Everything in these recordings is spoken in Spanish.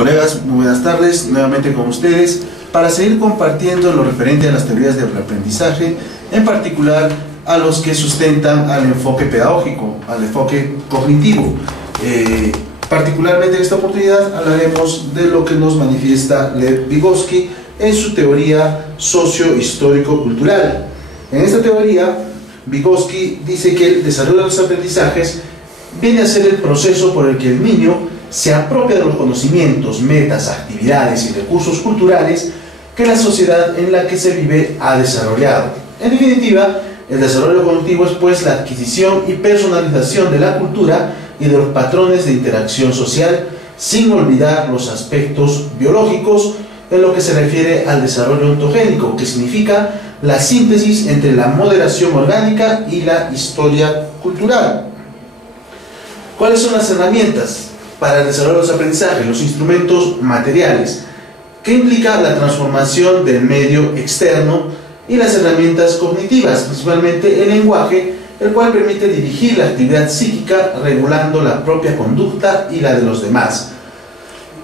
Colegas, muy buenas tardes, nuevamente con ustedes para seguir compartiendo lo referente a las teorías del aprendizaje, en particular a los que sustentan al enfoque pedagógico, al enfoque cognitivo. Particularmente en esta oportunidad hablaremos de lo que nos manifiesta Lev Vygotsky en su teoría socio-histórico-cultural. En esta teoría, Vygotsky dice que el desarrollo de los aprendizajes viene a ser el proceso por el que el niño se apropia de los conocimientos, metas, actividades y recursos culturales que la sociedad en la que se vive ha desarrollado. En definitiva, el desarrollo cognitivo es pues la adquisición y personalización de la cultura y de los patrones de interacción social, sin olvidar los aspectos biológicos en lo que se refiere al desarrollo ontogénico, que significa la síntesis entre la moderación orgánica y la historia cultural. ¿Cuáles son las herramientas para el desarrollo de los aprendizajes? Los instrumentos materiales, que implica la transformación del medio externo, y las herramientas cognitivas, principalmente el lenguaje, el cual permite dirigir la actividad psíquica regulando la propia conducta y la de los demás.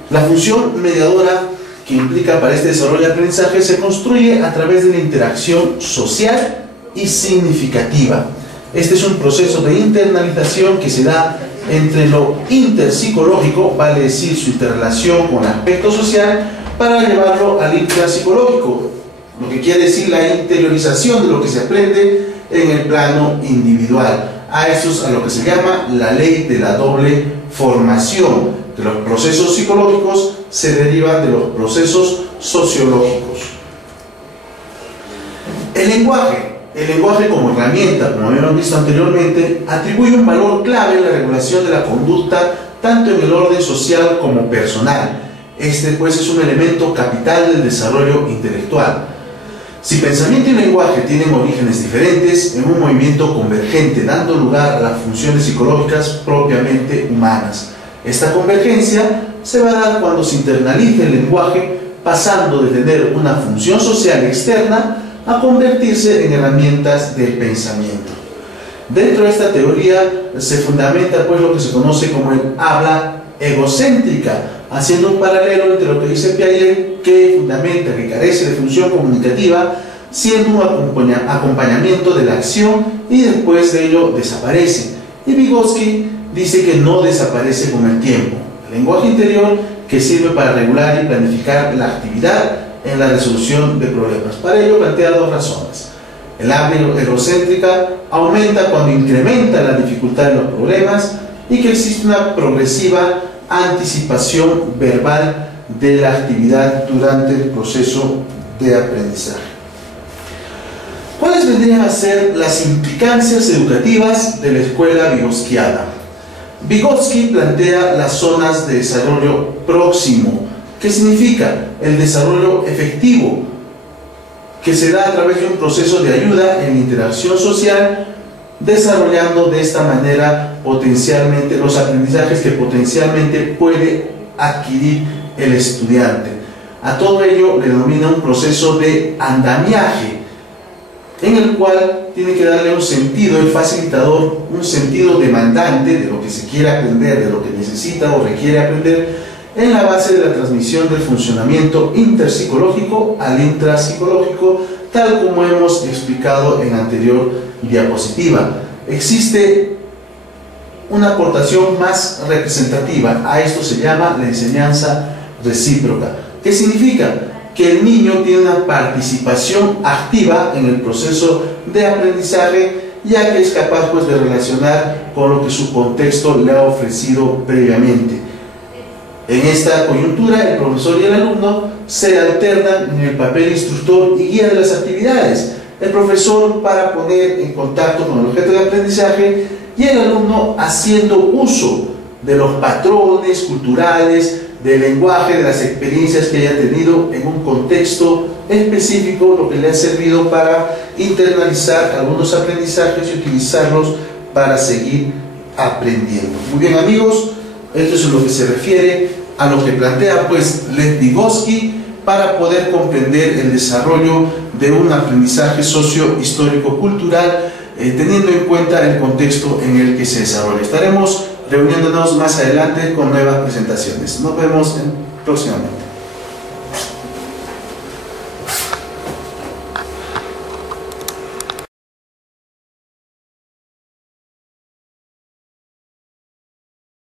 La función mediadora que implica para este desarrollo de aprendizaje se construye a través de la interacción social y significativa. Este es un proceso de internalización que se da entre lo interpsicológico, vale decir su interrelación con el aspecto social, para llevarlo al intrapsicológico, lo que quiere decir la interiorización de lo que se aprende en el plano individual. A eso es a lo que se llama la ley de la doble formación, que los procesos psicológicos se derivan de los procesos sociológicos. El lenguaje como herramienta, como habíamos visto anteriormente, atribuye un valor clave en la regulación de la conducta, tanto en el orden social como personal. Este pues es un elemento capital del desarrollo intelectual. Si pensamiento y lenguaje tienen orígenes diferentes, en un movimiento convergente, dando lugar a las funciones psicológicas propiamente humanas. Esta convergencia se va a dar cuando se internalice el lenguaje, pasando de tener una función social externa a convertirse en herramientas del pensamiento. Dentro de esta teoría se fundamenta pues lo que se conoce como el habla egocéntrica, haciendo un paralelo entre lo que dice Piaget, que fundamenta, que carece de función comunicativa, siendo un acompañamiento de la acción y después de ello desaparece. Y Vygotsky dice que no desaparece con el tiempo. El lenguaje interior que sirve para regular y planificar la actividad en la resolución de problemas. Para ello plantea dos razones. El habla egocéntrica aumenta cuando incrementa la dificultad de los problemas y que existe una progresiva anticipación verbal de la actividad durante el proceso de aprendizaje. ¿Cuáles vendrían a ser las implicancias educativas de la escuela vygotskiana? Vygotsky plantea las zonas de desarrollo próximo, que significa el desarrollo efectivo, que se da a través de un proceso de ayuda en interacción social, desarrollando de esta manera potencialmente los aprendizajes que potencialmente puede adquirir el estudiante. A todo ello le denomina un proceso de andamiaje, en el cual tiene que darle un sentido, el facilitador, un sentido demandante de lo que se quiere aprender, de lo que necesita o requiere aprender, en la base de la transmisión del funcionamiento interpsicológico al intrapsicológico, tal como hemos explicado en anterior diapositiva. Existe una aportación más representativa, a esto se llama la enseñanza recíproca. ¿Qué significa? Que el niño tiene una participación activa en el proceso de aprendizaje, ya que es capaz pues de relacionar con lo que su contexto le ha ofrecido previamente. En esta coyuntura, el profesor y el alumno se alternan en el papel instructor y guía de las actividades. El profesor para poner en contacto con el objeto de aprendizaje y el alumno haciendo uso de los patrones culturales, del lenguaje, de las experiencias que haya tenido en un contexto específico, lo que le ha servido para internalizar algunos aprendizajes y utilizarlos para seguir aprendiendo. Muy bien, amigos, esto es lo que se refiere a lo que plantea pues Lev Vygotsky para poder comprender el desarrollo de un aprendizaje socio-histórico-cultural, teniendo en cuenta el contexto en el que se desarrolla. Estaremos reuniéndonos más adelante con nuevas presentaciones. Nos vemos próximamente.